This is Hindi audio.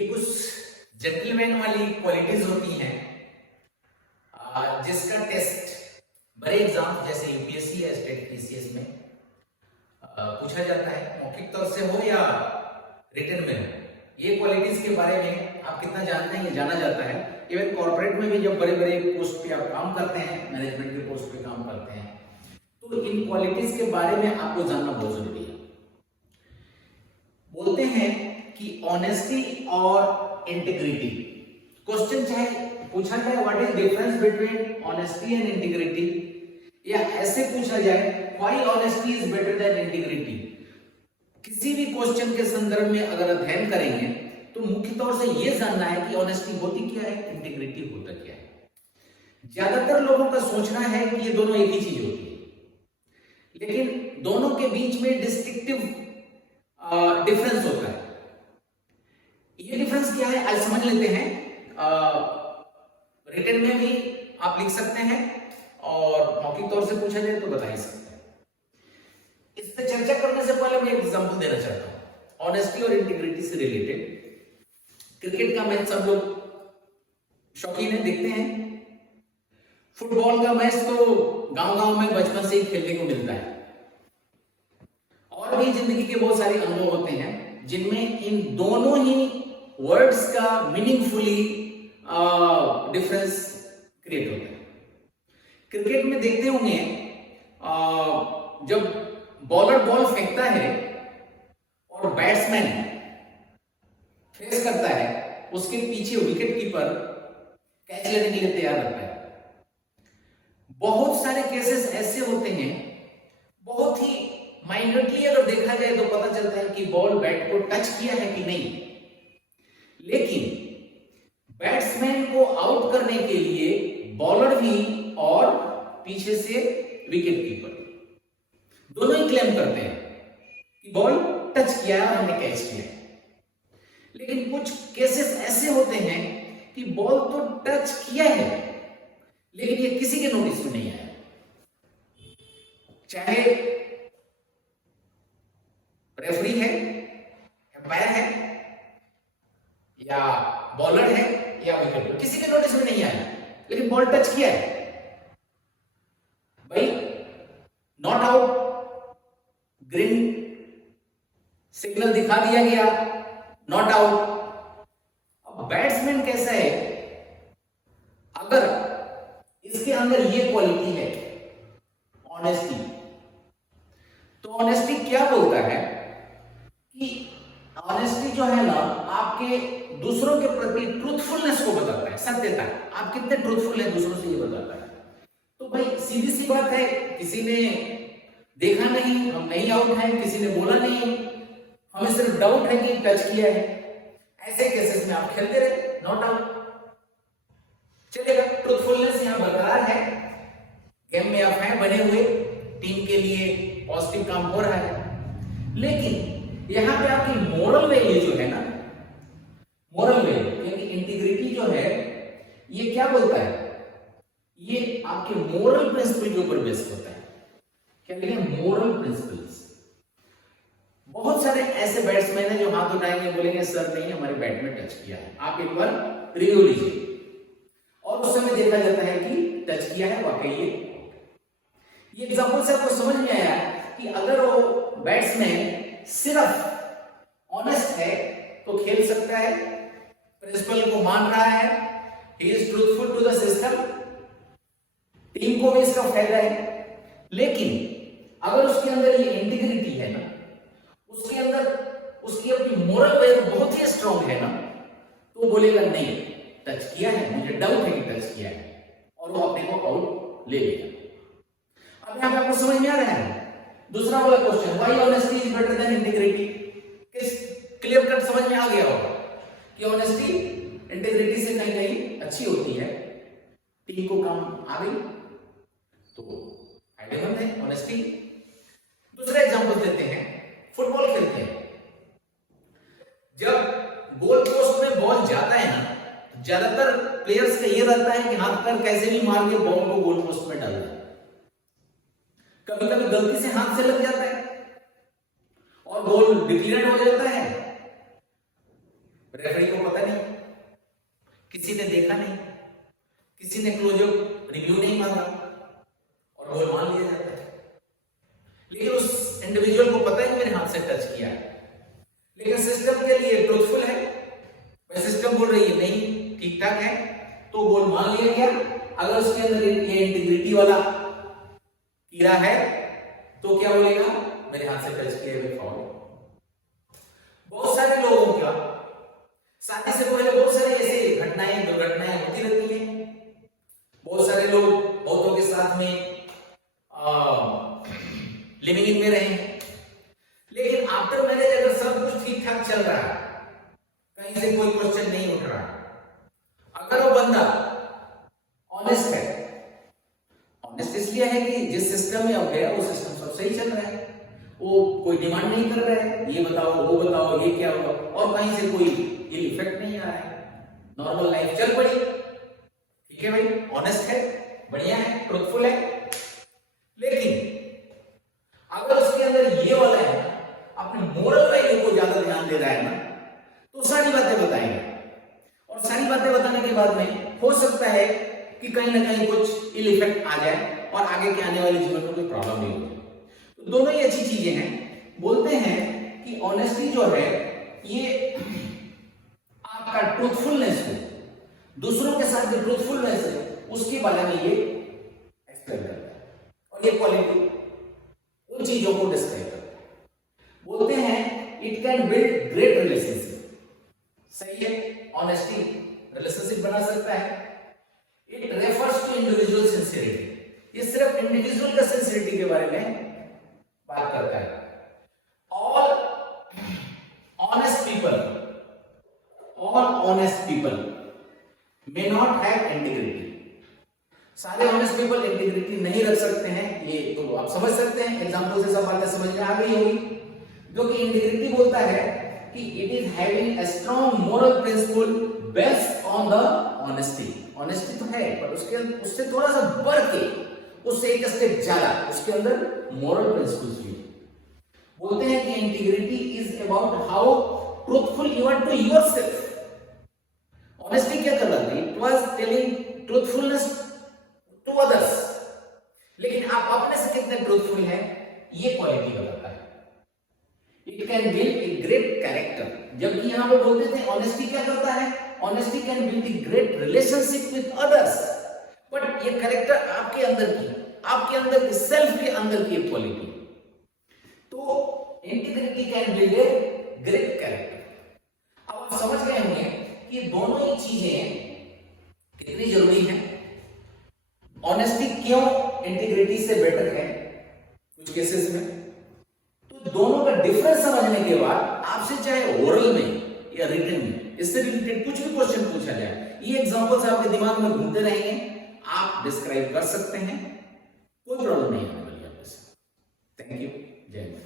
ये कुछ जेंटलमैन वाली क्वालिटीज होती हैं जिसका टेस्ट बड़े एग्जाम जैसे यूपीएससी या स्टेट पीसीएस में पूछा जाता है, मौखिक तौर से हो या रिटन में हो। ये क्वालिटीज के बारे में आप कितना जानते हैं ये जाना जाता है। इवन कॉर्पोरेट में भी जब बड़े बड़े पोस्ट पे आप काम करते हैं, मैनेजमेंट के पोस्ट पे काम करते हैं, तो इन क्वालिटीज के बारे में आपको जानना बहुत जरूरी है। बोलते हैं कि ऑनेस्टी और इंटीग्रिटी, क्वेश्चन चाहे पूछा जाए what is difference between honesty and integrity, या ऐसे पूछा जाए why honesty is better than integrity. किसी भी क्वेश्चन के संदर्भ में अगर अध्ययन करेंगे तो मुख्य तौर से यह जानना है कि ऑनेस्टी होती क्या है, इंटीग्रिटी होता क्या है। ज्यादातर लोगों का सोचना है कि ये दोनों एक ही चीज होती है, लेकिन दोनों के बीच में डिस्टिंक्टिव डिफरेंस होता है। ये डिफरेंस क्या है आज समझ लेते हैं। रिटन में भी आप लिख सकते हैं और मौखिक तौर से पूछा जाए तो बता ही सकते हैं। इस पर चर्चा करने से पहले मैं एक एग्जांपल देना चाहता हूं ऑनेस्टी और इंटीग्रिटी से रिलेटेड। क्रिकेट का मैच सब लोग शौकीन है, देखते हैं। फुटबॉल का मैच तो गांव-गांव में बचपन से ही खेलने को मिलता है। और भी जिंदगी के बहुत सारे अनुभव होते हैं जिनमें इन दोनों ही वर्ड्स का मीनिंगफुली डिफरेंस क्रिएट होता है। क्रिकेट में देखते होंगे जब बॉलर बॉल फेंकता है और बैट्समैन फेस करता है, उसके पीछे विकेट कीपर कैच लेने के लिए तैयार रहता है। बहुत सारे केसेस ऐसे होते हैं, बहुत ही माइन्यूटली अगर देखा जाए तो पता चलता है कि बॉल बैट को टच किया है कि नहीं, लेकिन बैट्समैन को आउट करने के लिए बॉलर भी और पीछे से विकेट कीपर दोनों ही क्लेम करते हैं कि बॉल टच किया है और हमने कैच किया है। लेकिन कुछ केसेस ऐसे होते हैं कि बॉल तो टच किया है लेकिन ये किसी के नोटिस में नहीं आया, चाहे रेफरी है, एम्पायर है या बॉलर है या विकेट, किसी के नोटिस में नहीं आया, लेकिन बॉल टच किया है। भाई नॉट आउट, ग्रीन सिग्नल दिखा दिया गया, नॉट आउट। अब बैट्समैन कैसा है, अगर इसके अंदर ये क्वालिटी है ऑनेस्टी, तो ऑनेस्टी क्या बोलता है कि ऑनेस्टी जो है ना आपके दूसरों के प्रति ट्रूथफुलनेस को बताता है, सत्यता, आप कितने ट्रूथफुल हैं दूसरों से ये बताता है। तो भाई सीधी सी बात है, किसी ने देखा नहीं, हम नहीं आउट हैं, किसी ने बोला नहीं, हमें सिर्फ डाउट है कि टच किया है, ऐसे केसेस में आप खेलते रहे, नॉट आउट चलेगा। ट्रूथफुलनेस यहां बरकरार है, गेम में आप हैं बने हुए, टीम के लिए पॉजिटिव काम हो रहा है। लेकिन यहां पे आपकी मोरल वैल्यू जो है ना, मोरल वैल्यू यानी इंटीग्रिटी जो है, ये क्या बोलता है, ये आपके मोरल प्रिंसिपल के ऊपर बेस होता है। क्या लिखा है, मोरल प्रिंसिपल्स। बहुत सारे ऐसे बैट्समैन हैं जो हाथ उठाएंगे, बोलेंगे सर नहीं हमारे बैट में टच किया है, आप एक बार रिव्यू लीजिए, और उस समय देखा जाता है कि टच किया है वाकई। ये एग्जांपल से आपको समझ में आया कि अगर वो बैट्समैन सिर्फ ऑनेस्ट है तो खेल सकता है, प्रिंसिपल को मान रहा है, he is truthful to the system, team को भी इसका फायदा है। लेकिन अगर उसके अंदर ये इंटीग्रिटी है ना, उसके अंदर उसकी अपनी मोरल वैल्यू बहुत ही स्ट्रांग है ना, तो वो बोलेगा नहीं टच किया है, मुझे डाउट है कि टच किया है, और वो अपने को आउट ले लेगा। अब यहां पे आपको समझ में आ रहा है। दूसरा वाला question, why honesty is better than integrity, किस क्लियर कट समझ में आ गया होगा कि ऑनेस्टी इंटीग्रिटी से कहीं कहीं अच्छी होती है, टीम को काम आ गई तो फायदेमंद है ऑनेस्टी। दूसरा एग्जांपल देते हैं, फुटबॉल खेलते हैं, जब गोल पोस्ट में बॉल जाता है ना, ज्यादातर प्लेयर्स का ये रहता है कि हाथ पैर कैसे भी मार के बॉल को गोल पोस्ट में डाल दें। कभी कभी गलती से हाथ से लग जाता है और गोल डिक्लेयर हो जाता है, रेफरी को पता नहीं, किसी ने देखा नहीं, किसी ने क्लोजअप रिव्यू नहीं मांगा और गोल मान लिया जाता है। लेकिन उस इंडिविजुअल को पता है मेरे हाथ से टच किया है, लेकिन सिस्टम के लिए ट्रूथफुल है, सिस्टम बोल रही है नहीं ठीक ठाक है, तो गोल मान लिया गया। अगर उसके अंदर ये इंटीग्रिटी वाला कीड़ा है तो क्या बोलेगा, मेरे हाथ से टच किए हुए फाउल। बहुत सारे लोगों का शादी से पहले बहुत सारी ऐसी घटनाएं दुर्घटनाएं होती रहती हैं। बहुत सारे लोग बहुतों के साथ में लिविंग इन में रहे हैं, लेकिन आफ्टर मैरिज अगर सब कुछ ठीक ठाक चल रहा है, कहीं से कोई क्वेश्चन नहीं उठ रहा है, अगर वो बंदा ऑनेस्ट है, ऑनेस्ट इसलिए है कि जिस सिस्टम में अब गया वो सिस्टम सब सही चल रहा है, वो कोई डिमांड नहीं कर रहा है ये बताओ वो बताओ ये क्या होगा, और कहीं से कोई ये इफेक्ट नहीं आ रहा है, नॉर्मल लाइफ चल पड़ी, ठीक है भाई, ऑनेस्ट है, बढ़िया है, ट्रूथफुल है। लेकिन अगर उसके अंदर ये वाला है, अपने मोरल वैल्यू को ज्यादा ध्यान दे रहा है ना, तो सारी बातें बताएंगे, और सारी बातें बताने के बाद में हो सकता है कि कहीं ना कहीं कुछ इल इफेक्ट आ जाए और आगे के आने वाले जीवन में कोई प्रॉब्लम नहीं होगी। तो दोनों ही अच्छी चीजें हैं। बोलते हैं कि ऑनेस्टी जो है ये आपका ट्रूथफुलनेस को, दूसरों के साथ जो ट्रूथफुलनेस है उसके बारे में ये एक्सप्लेन करता है, और ये क्वालिटी उन चीजों को डिस्क्राइब करता है। बोलते हैं it can build great relationship, सही है, ऑनेस्टी रिलेशनशिप बना सकता है। It refers to individual sincerity, ये सिर्फ इंडिविजुअल का सिंसियरिटी के बारे में बात करता है। All honest people may not have integrity, सारे ऑनेस्ट पीपल इंटीग्रिटी नहीं रख सकते हैं, ये तो आप समझ सकते हैं, एग्जांपल से सब बातें समझ में आ गई होगी। जो कि इंटीग्रिटी बोलता है कि it is having a strong moral principle based on the honesty, honesty तो है पर उससे थोड़ा सा बढ़ के, उससे एक स्टेप ज्यादा उसके अंदर मोरल प्रिंसिपल्स भी। बोलते हैं कि integrity is about how truthful you are to yourself. Honesty क्या कर रहा था, it was telling truthfulness to others, लेकिन आप अपने से कितने ट्रूथफुल हैं ये क्वालिटी बताता है। It can build a great character, जबकि यहां पे बोलते थे ऑनेस्टी क्या करता है, honesty can build a great relationship with others, but ये कैरेक्टर आपके अंदर की सेल्फ के अंदर की क्वालिटी। तो integrity can build a great character. अब आप समझ गए होंगे कि दोनों ही चीजें कितनी जरूरी हैं। ऑनेस्टी क्यों इंटीग्रिटी से बेटर है कुछ केसेस में, तो दोनों का डिफरेंस समझने के बाद आपसे चाहे ओरल में या रिटन में इससे रिलेटेड कुछ भी क्वेश्चन पूछा जाए, ये एग्जांपल्स आपके दिमाग में घूमते रहेंगे, आप डिस्क्राइब कर सकते हैं, कोई प्रॉब्लम नहीं आने वाली आपके साथ। थैंक यू, जय हिंद।